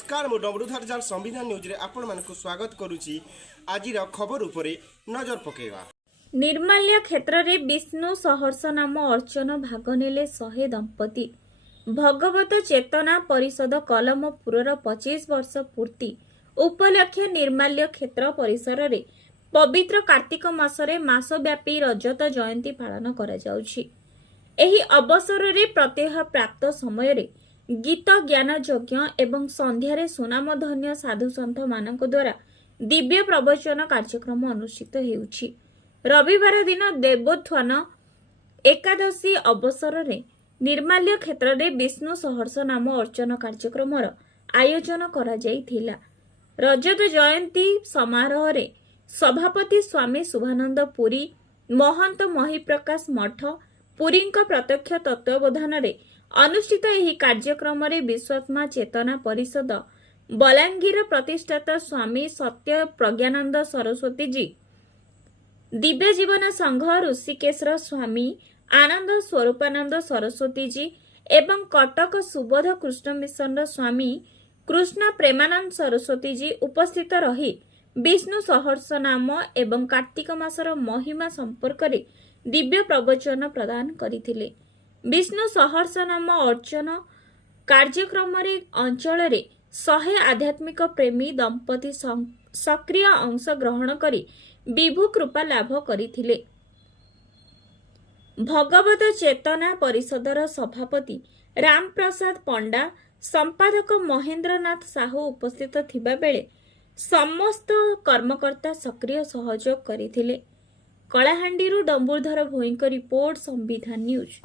नमस्कार मु डमरुधर जाल संविधान न्यूज रे आपण मानकु स्वागत करूची। आजिर खबर उपरे नजर पकेवा। निर्माल्य क्षेत्र रे विष्णु सहर्ष नाम अर्चन भाग नेले 100 दंपति। भगवत चेतना परिषद कलमपुरर 25 वर्ष पूर्ति उपलक्षे निर्माल्य क्षेत्र परिसर रे पवित्र कार्तिक मासरे मासव्यापी रजत जयंती पालन करा जाउछि। एही अवसर रे प्रत्यह प्राप्त समय रे गीत ज्ञान यज्ञ एवं संध्यारे सुनामधन्य साधु सन्थ मानक द्वारा दिव्य प्रवचन कार्यक्रम अनुष्ठित हेउछि। रविवार दिन देवोत्थान एकादशी अवसर रे निर्माल्य क्षेत्र रे विष्णु सहर्ष नाम अर्चन कार्यक्रम आयोजन करा जाइथिला। रजत जयंती समारोह रे सभापति स्वामी शुभानंद पुरी, महंत महिप्रकाश मठ पुरीଙ୍କ प्रत्यक्ष तत्वावधान रे अनुष्ठित एही कार्यक्रम रे विश्वात्मा चेतना परिषद बलांगीर प्रतिष्ठाता स्वामी सत्य प्रज्ञानंद सरस्वती जी, दिव्य जीवन संघ ऋषिकेशर स्वामी आनंद स्वरूपानंद सरस्वती जी एवं कटक सुबोध कृष्ण मिशन स्वामी कृष्ण प्रेमानंद सरस्वती जी उपस्थित रही विष्णु सहर्ष नाम एवं कार्तिक मासर महिमा संपर्क रे दिव्य प्रवचन प्रदान करथिले। विष्णु सहर्ष नाम अर्चन कार्यक्रम रे अंचल रे 100 आध्यात्मिक प्रेमी दंपति सक्रिय अंश ग्रहण करी विभु कृपा लाभ करथिले। भगवत चेतना परिषदर सभापति राम प्रसाद पंडा, संपादक महेंद्रनाथ साहू उपस्थित थिबा बेले समस्त कर्मकर्ता सक्रिय सहयोग करथिले। कलाहांडीरू डंबुरधर भोईଙ୍କ रिपोर्ट संविधान न्यूज।